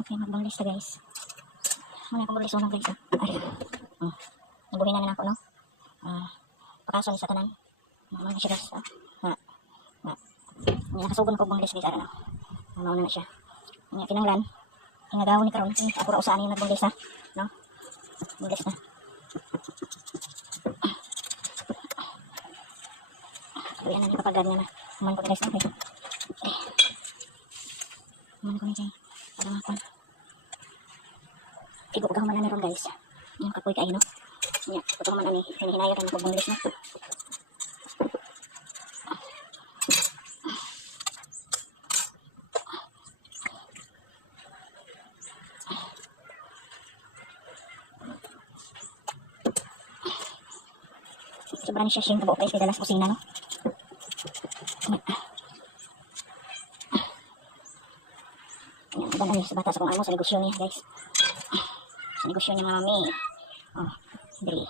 Okay, magbanglis ta guys. Muna akong bulis unang guys. ah. Ay. Oh. Nabuhin na na ako, no? Ah, pakaso ni sa tanan. Mga siya guys. Ah. Na. Na. Nga nakasugon ko banglis guys. Ano? Ano na siya. Nga kinanglan. Ingagawa ni karon. Ako ra usaan yung nagbanglis ha. No? Banglis na. Kuya na ni kapagad nga na. Kuman ko guys. Okay. Kuman ko ni Jay. Para makon. Tigo ka man na ron guys. Yung kapoy kayo no. Nya, ito man ani hinahinayo kan ko banglis na. Sobrang siya siyang tabo guys kay dalas kusina no. Yan, iba na ni sa bata sa kung amo sa negosyo niya guys. Negosyo niya mami. Oh, dali.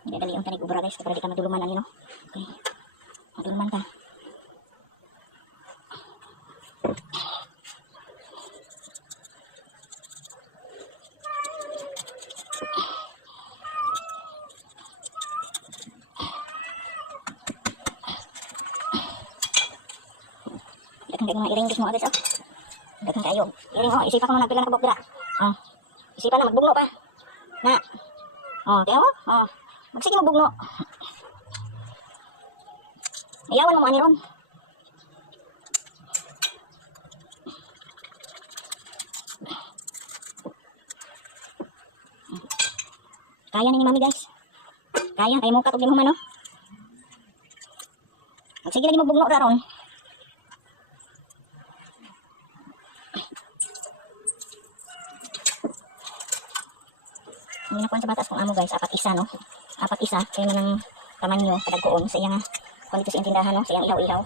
Hindi dali yung tanig ubra guys kapag di ka maduluman ani no. Okay. Maduluman ka. Daghang kayo mga iring guys mo guys oh. Daghang kayo. Iring oh, isipan mo na kabok dira. Oh. Isipan na magbugno pa. Na. Oh, tiyo mo? Oh. Magsige mo bugno. Ayawan mo ani ron. Kaya ni mami guys. Kaya, kaya mo katog mo man no. Magsige lagi mo bugno ra ron. Ang ginakuan sa batas kung amo guys, apat isa no. Apat isa, kaya man ang tamanyo, kadagkoon sa iyang kung dito sa iyang tindahan no, sa iyang ihaw-ihaw.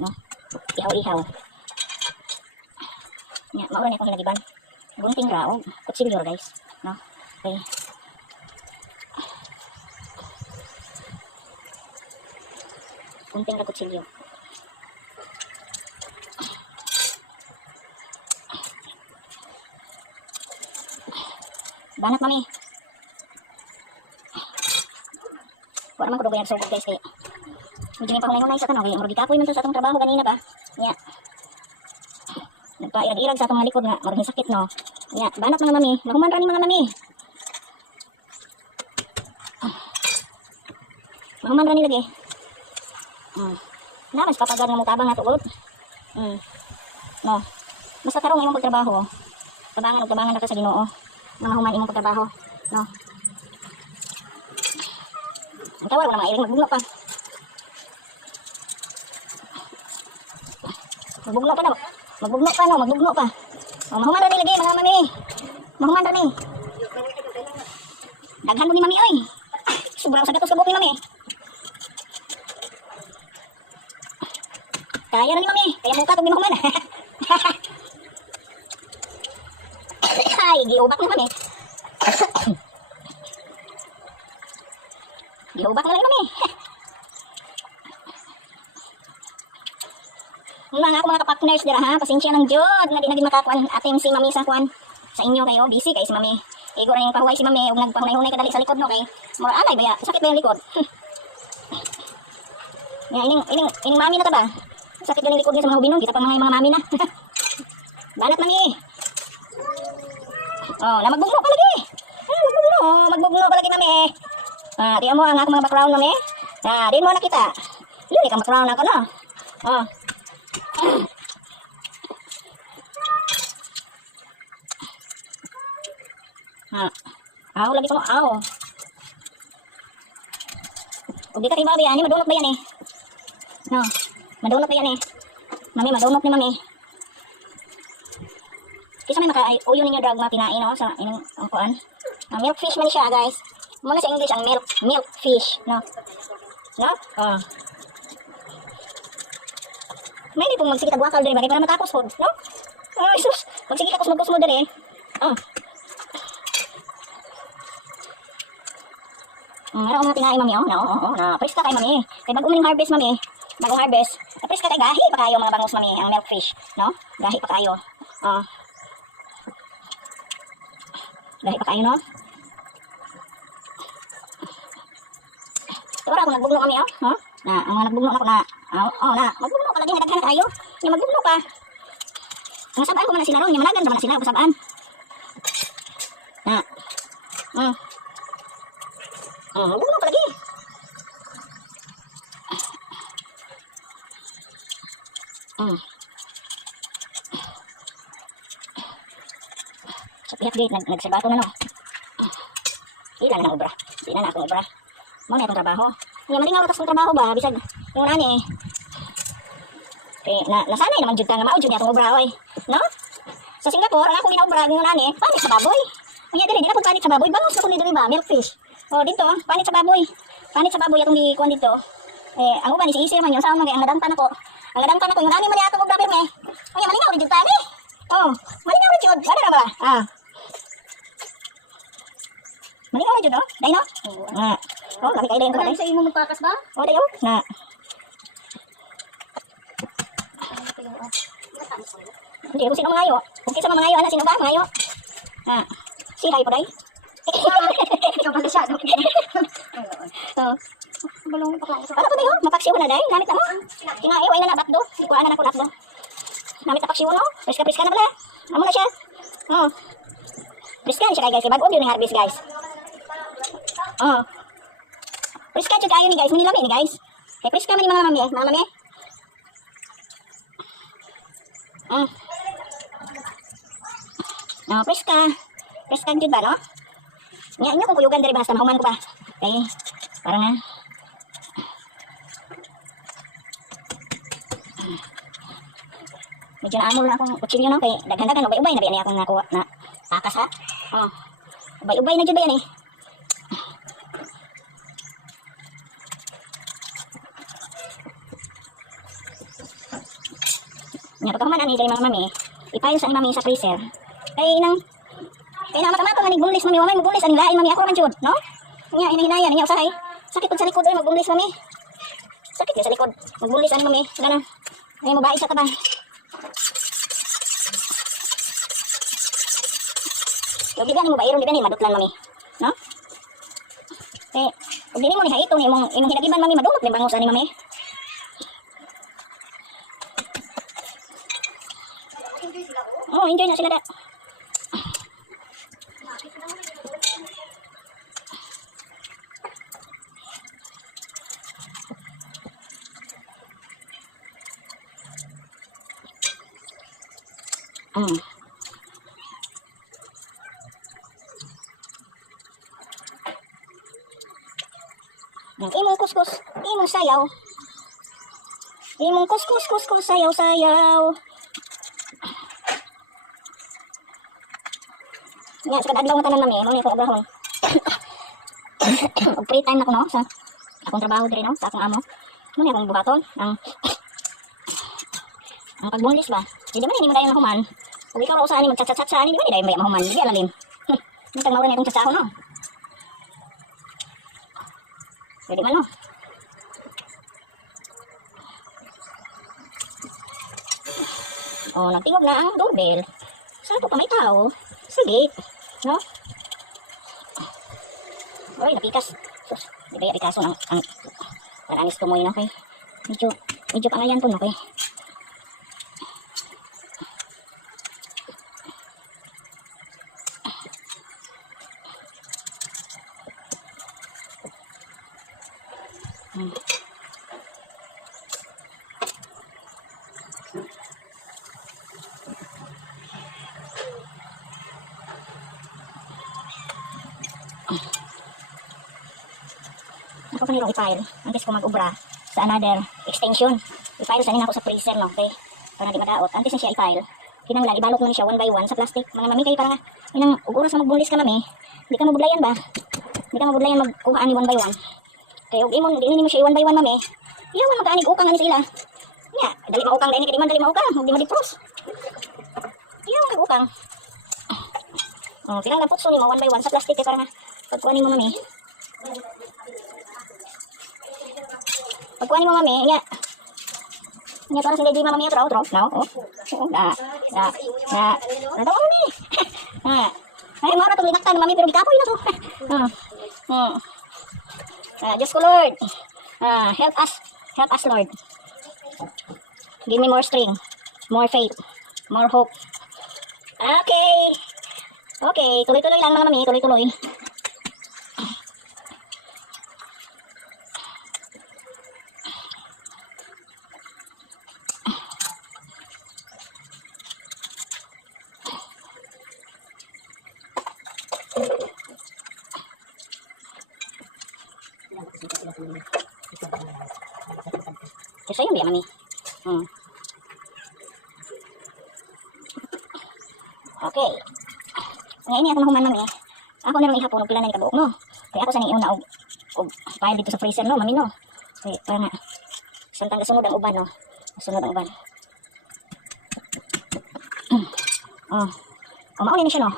No? Ihaw-ihaw. Nya, maura na akong hinagiban. Gunting ra, o, kutsilyo guys. No? Okay. Gunting ra kutsilyo. Banat mami. Wala man ko doon sa guys kay. Medyo ni pa hunay sa tanong kay murag kapoy man sa atong trabaho kanina ba. Nya. Nagpairag-irag sa atong mga likod nga murag sakit no. Nya, banat mga mami. Nahuman ra ni mga mami. Ah. Nahuman ra ni lagi. Hmm. Na mas papagad nga mo tabang na tuod. Hmm. No. Basta karong imong pagtrabaho. Tabangan og tabangan na ka sa Ginoo mga human imong pagtrabaho, no? Ang tawar mo na mga iring magbugno pa. Magbugno pa na. Magbugno pa no, magbugno pa. O, mahuman ra ni lagi mga mami. Mahuman ra ni. Daghan mo ni mami oy. Sobra sa gatos kabuk ni mami. Kaya na ni mami. Kaya mukha tong mahuman. Ay, giubak na kami. Giubak na lang kami. mga ako mga kapakners dira ha, pasensya ng jod nga di na din makakuan atin si mami sa kuan sa inyo kayo busy kay si mami. Igo ra yung pahuway si mami ug nagpahunay-hunay kadali sa likod no kay mura alay baya sakit ba yung likod. Ya, ining ining ining mami na ta ba? Sakit ganing likod niya sa mga ubinon, kita pa mga mga mami na. Banat mami. Oh, na magbugno ka lagi. Ah, magbugno. Magbugno ka lagi mami. Ah, tiyan mo ang ako mga background mami. Ah, din mo nakita. Yun, ka background ako no. Oh. Ah. Aw, lagi mo. Aw. Kung di ka tiba, ani madunok ba yan eh? No. Madunok ba yan eh? Mami, madunok ni mami. Kasi may maka uyo ninyo drug mga pinain no sa inyong ang kuan. Uh, milk fish man siya guys. Muna sa English ang milk milk fish no. No? Oh. May di pong magsige tagwakal diri bagay para matapos pod, no? Oh, sus. Magsige ka kusmod kusmod diri. Oh. Mm, ano mga tinay, mami, oh. Na, oo, oo, na. Preska kay, mami. Kay bago maning harvest, mami. Bagong harvest. Na preska kay gahi pa kayo mga bangus, mami. Ang milk fish, no? Gahi pa kayo. Oh. Gahi pa kayo, no? Ito ako nagbugno kami, oh. Huh? Na, ang mga nagbugno na ko na. Oh, oh na. Magbugno ka lagi, nagaghan kayo. Yung magbugno ka. Ang sabaan ko man sila ron. Yung managan naman na sila. Kasabaan. Na. Hmm. Hmm, magbugno ka lagi. Hmm. Sa pihak gate, nag nagsabato na no. Ilan na obra. Di na na akong obra. Mo na itong trabaho. Nga malingaw ratas kong trabaho ba? Bisag, yung nani eh. Eh, na, nasanay naman jud ka nga mao jud niya itong obra oy. No? Sa Singapore, ang akong ginaobra yung nani, panit sa baboy. Unya dili, di na po panit sa baboy. Bangus na po ni dili ba? Milkfish. O dito, panit sa baboy. Panit sa baboy atong gikuan dito. Eh, ang uban si Isi man yun sa mga ang nadangtan ako. Ang nadangtan ako yung nani man atong obra pirme. Unya malingaw rin jud tani. Oh, malingaw rin jud. Ano na ba? Ah. Malingaw rin jud oh. Dai no? Ah. Oh, lami kay dayon ko Wala sa imo magpakas ba? Oh, dayo. Na. Hindi ko sino mangayo. Kung kinsa man mangayo ana sino ba mangayo? Ah. Si hay po day. Ikaw pala siya. Oh. Balong pa klase. Para po dayo, mapaksiw na day. Namit na mo. Kinaiw ay na na batdo. Iko ana na ko natdo. Namit na paksiw no. Priska priska na pala. Amo na siya. Oh. Priska ni siya guys. Bago yun yung harvest guys. Oh. Priska jud kayo ni guys. Manilami ni guys. Kay priska man ni mga mami, eh. mga mami. Mm. No, priska. Priska jud ba, no? Nya inyo kung kuyugan diri basta mahuman ko ba. Kay parang na. Medyo naamol na akong kutsilyo no kay daghan-daghan ubay-ubay na biyan akong nakuha na takas ha. Oh. Ubay-ubay na jud ba yan eh. Nya pagkahuman ani diri mga mami, ipayo sa ni mami sa freezer. Kay nang kay na mata-mata nga ni bunglis mami, mamay magbunglis ani lain mami ako man jud, no? Nya hinahinaya niya usahay. Sakit pud sa likod ay magbunglis mami. Sakit sa likod. Magbunglis ani mami. Gana. Ay mo ba isa ka ba? Yung ni mo ba iron ba ni madutlan mami? No? Eh, dili mo ni haito ni imong imong hinagiban mami madumot ni bangus ani mami. Oh, enjoy na sila da. Mm. Imong kuskus, imong sayaw. Imong kuskus, kuskus, sayaw, sayaw. Yan, sa kadadlaw nga tanan nami, mo ni ko obrahon. Og free time na ko no sa akong trabaho diri no sa akong amo. Mo ni akong buhaton ang ang pagbunlis ba. Di man ni mo dayon mahuman. Ug ikaw ra usa ani magchat-chat sa ani di di dayon maya mahuman. Di alalim. Nitag mawala ni akong chatsaho no. Pwede man no. Oh, nagtingog na ang doorbell. Saan po pa may tao? Sa gate. No? Uy, napikas. Sus, di ba yung pikaso ng ang pananis tumoy na kay. Medyo, medyo pangayan po na Ako pa nirong i-file. Antes ko mag-ubra sa another extension. I-file sa ako sa freezer, no? Okay? Para di madaot. Antes na siya i-file. Kinanglan, ibalot mo na siya one by one sa plastic. Mga mami kayo parang, inang uguras na magbulis ka mami. Hindi ka mabudlayan ba? Hindi ka mabudlayan magkuha ani one by one. Kaya ug imon, di mo siya one by one mami. Iyaw man mag-anig ukang ani sila. Nya, dali maukang dahil kadi man dali maukang, hindi madipros. Iyaw mag ukang. Oh, pinang naputso ni mo one by one sa plastic kay para nga pagkuha ni mo mami. Pagkuhanin mo mami, nga. Nga para sa hindi mami tro tro. No. Oh. Oh, da. Da. Da. Ano daw mami? Ha. Ay, mo ra to linaktan mami pero gikapoy na to. Hmm. Hmm. Ah, Diyos ko Lord. Ah, help us. Help us Lord. Give me more strength, more faith, more hope. Okay. Okay, tuloy-tuloy lang mga mami, tuloy-tuloy. Kasi yun, di mami. Hmm. Okay. Ngayon niya ako nahuman mami. Ako na lang ihapon pila na ni kabuok no. Kaya ako sa ni una og og file dito sa freezer no, mami no. Kaya para nga samtang kasunod ang uban no. Kasunod ang uban. oh. Mauli na siya no.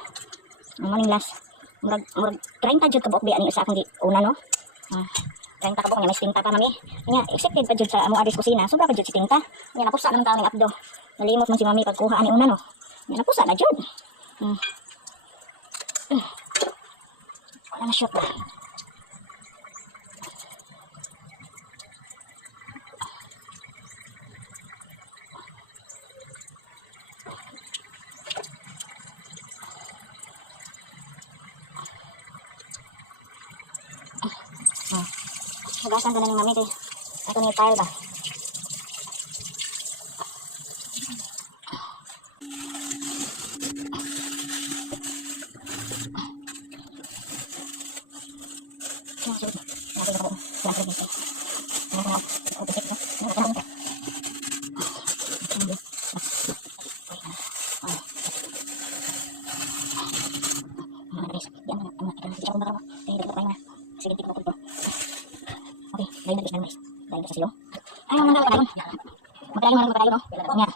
Ang maning last. Murag murag 30 jud kabuok di ani sa akong una no. Ah. 30 kabuok niya may tinta pa mami. Nya accepted pa jud sa amo adis kusina. Sobra pa jud si tinta. Nya napusa lang taon ning apdo. Nalimot man si mami pagkuha ani una no. Nya napusa na jud. Hmm. Wala na shoot. Oh. Hugasan ka na ng mami kay Ito ni tile ba? Okay, lain na guys, lain na sa silong. Ay, mga nagpadayon. Magpadayon mga nagpadayon, no? Nga.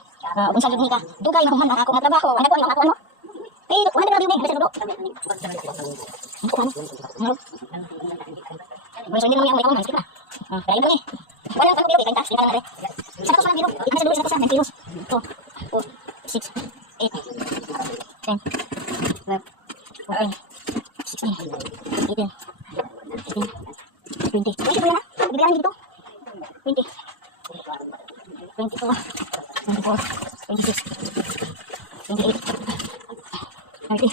Kung saan ka, dugay na ang ako nga trabaho. Ano ko, ang ako ano? Eh, wala na radio ni, kasi nudo. Ano ko ano? Ano? May so hindi naman yung kita. Ah, dahil mo ni. Wala na tayo kayo, tayo na rin. Isa ko sa biro, ito sa dulo, isa ko sa 9 kilos. 2, 4, 6, 8, 10, 12, 14, 16, 18, 18, 20. Uy, siya na. Bigyan dito. 20. 22. 24. 26. 28. 30.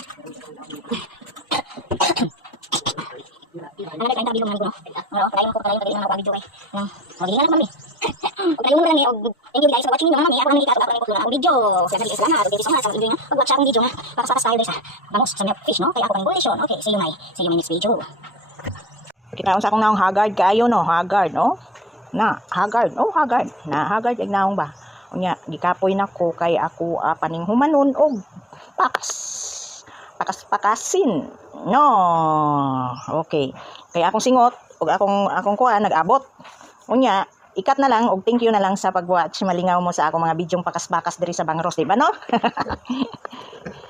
Ano na kayo tabi ko no? Ano, kalayon ko kalayon kalayon na video kay. Nang magaling na mami. Og mo lang ni og thank you guys for watching mami. Ako nang ikato ako ko ang video. Sa dali lang ha, video sa sa video nga. Pag-watch akong video nga. Pakas-pakas tayo guys. Bangos sa mga fish no. Kaya ako kang condition. Okay, see you my see you my next video. Kita sa akong naong Haggard kayo no, Haggard no. Na, Haggard, oh Haggard. Na Haggard ig naong ba. Unya, gikapoy na ko kay ako uh, paning humanon og pakas. Pakas-pakasin. No. Okay. Kaya akong singot ug akong akong kuha nag-abot. Unya, ikat na lang og thank you na lang sa pag-watch. Malingaw mo sa akong mga bidyong pakas-pakas diri sa Bangros, di ba no?